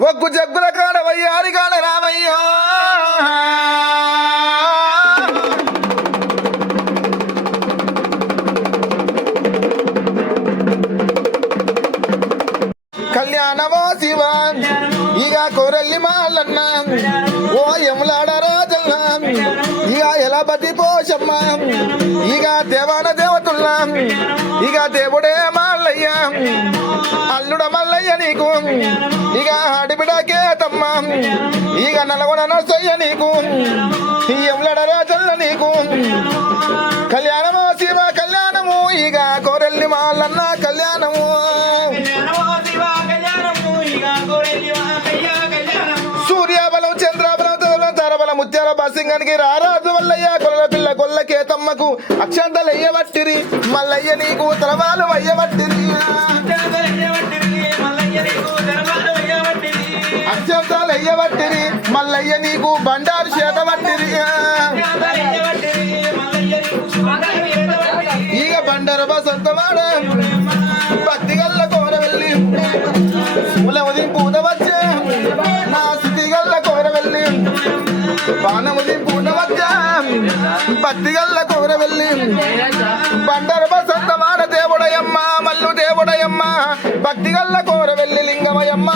ఒగ్గు జగ్గుల కాడవయ్యారి కాడ రామయ్యో కళ్యాణమో శివ ఇక కొరల్లి మాలన్న ఓ యములాడ రాజన్న ఇక ఎలా బతి పోషమ్మ ఇక దేవాన దేవతుల్లా ఇక దేవుడే మల్లయ్య అల్లుడ మల్లయ్య నీకు ఇక ఆడిబిడకే తమ్మ ఇక నల్గొండ నర్సయ్య నీకు యములాడ రాజన్న నీకు కళ్యాణమో శివ కళ్యాణము ఇక కొరల్లి మాలన్న కళ్యాణము సూర్యబలం చంద్రబలం తరబల ముత్యాల బాసింగానికి రారాజు వల్లయ్య కొల్ల పిల్ల కొల్ల కేతమ్మకు అక్షంతలు అయ్యబట్టిరి మల్లయ్య నీకు తరవాలు అయ్యబట్టిరి అక్షంతాలు అయ్యబట్టిరి మల్లయ్య నీకు బండారు చేతబట్టిరి ఈగ బండారు బసంతమాడ భక్తి గల్ల కోర వెళ్ళి పూదవచ్చే నా స్థితి గల్ల కోర వెళ్ళి బాణముది పూడవచ్చా భక్తి గల్ల కోర వెళ్ళి బండారు బసంతమాడ దేవుడయమ్మ మల్లు దేవుడయమ్మ భక్తి గల్ల కోర వెళ్ళి లింగమయమ్మ